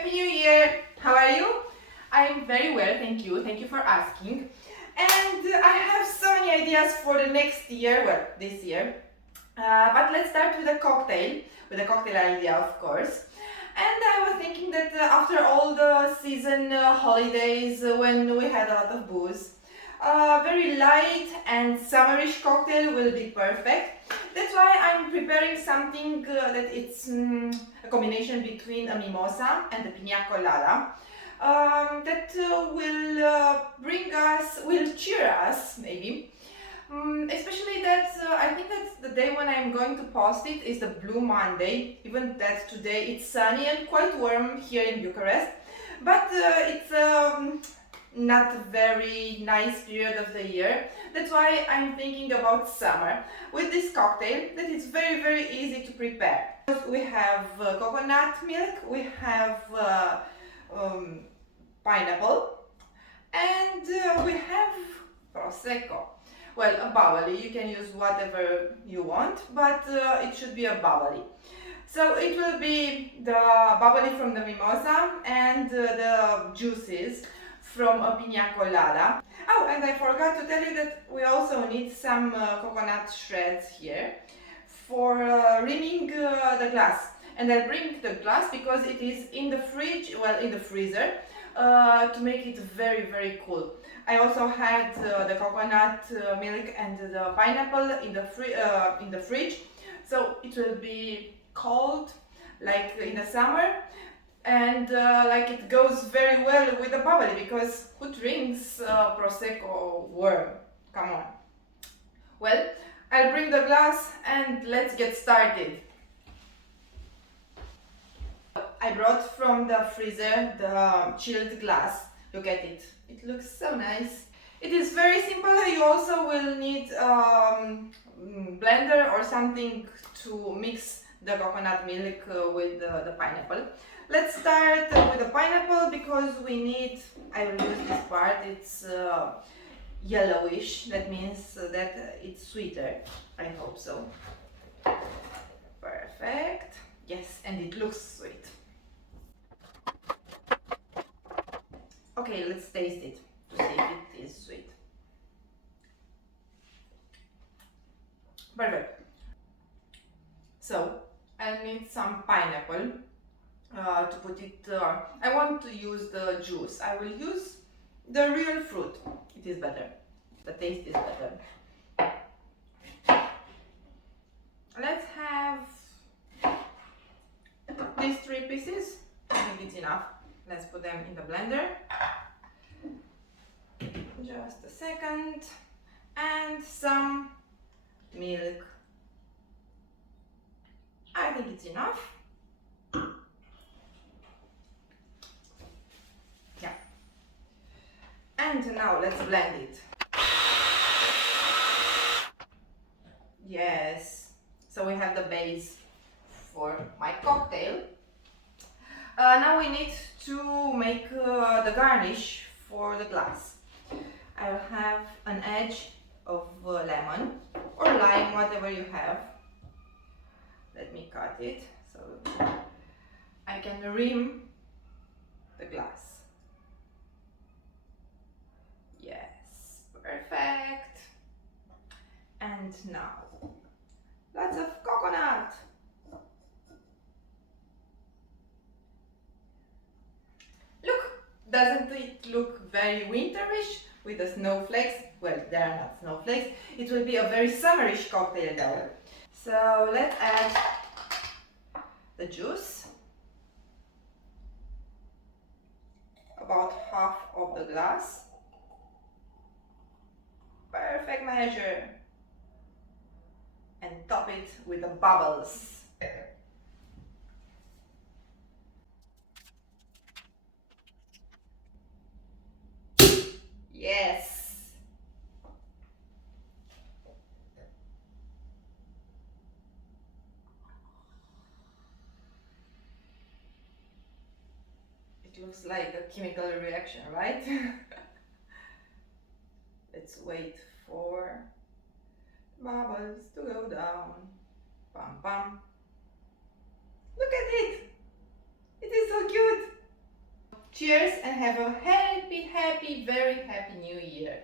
Happy New Year! How are you? I'm very well, thank you. Thank you for asking. And I have so many ideas for the next year, well, this year. But let's start with a cocktail idea, of course. And I was thinking that after all the season holidays, when we had a lot of booze, a very light and summerish cocktail will be perfect. That's why I'm preparing something that it's a combination between a mimosa and a Pina Colada. That will cheer us, maybe. Especially that I think that the day when I'm going to post it is the Blue Monday, even that today it's sunny and quite warm here in Bucharest, but it's not a very nice period of the year. That's why I'm thinking about summer with this cocktail that is very easy to prepare. We have coconut milk, we have pineapple, and we have prosecco. Well, a bubbly, you can use whatever you want, but it should be a bubbly. So it will be the bubbly from the mimosa and the juices from a Pina Colada. Oh, and I forgot to tell you that we also need some coconut shreds here for rimming the glass. And I'll bring the glass because it is in the fridge, well, in the freezer, to make it very cool. I also had the coconut milk and the pineapple in the fridge, so it will be cold like in the summer, and like it goes very well with the bubbly, because who drinks prosecco warm? Come on. Well, I'll bring the glass and let's get started. I brought from the freezer the chilled glass. Look at it. It looks so nice. It is very simple. You also will need blender or something to mix the coconut milk with the pineapple. Let's start with the pineapple because we need, I will use this part, it's yellowish. That means that it's sweeter. I hope so. Perfect. Yes, and it looks sweet. Okay, let's taste it to see if it is sweet. Perfect. So, I'll need some pineapple to put it. I want to use the juice. I will use the real fruit. It is better. The taste is better. Let's have these 3 pieces. I think it's enough. Let's put them in the blender. Just a second. And some milk. I think it's enough. Yeah. And now let's blend it. Yes. So we have the base for my cocktail. Now we need to make the garnish for the glass. I'll have an edge of lemon or lime, whatever you have. Let me cut it so I can rim the glass. Yes, perfect. And now, lots of coconut. Doesn't it look very winterish with the snowflakes? Well, they are not snowflakes. It will be a very summerish cocktail though. So let's add the juice. About half of the glass. Perfect measure. And top it with the bubbles. Yes. It looks like a chemical reaction, right? Let's wait for bubbles to go down. Pam pam. Look at it! It is so cute! Cheers and have a happy, happy, very happy new year.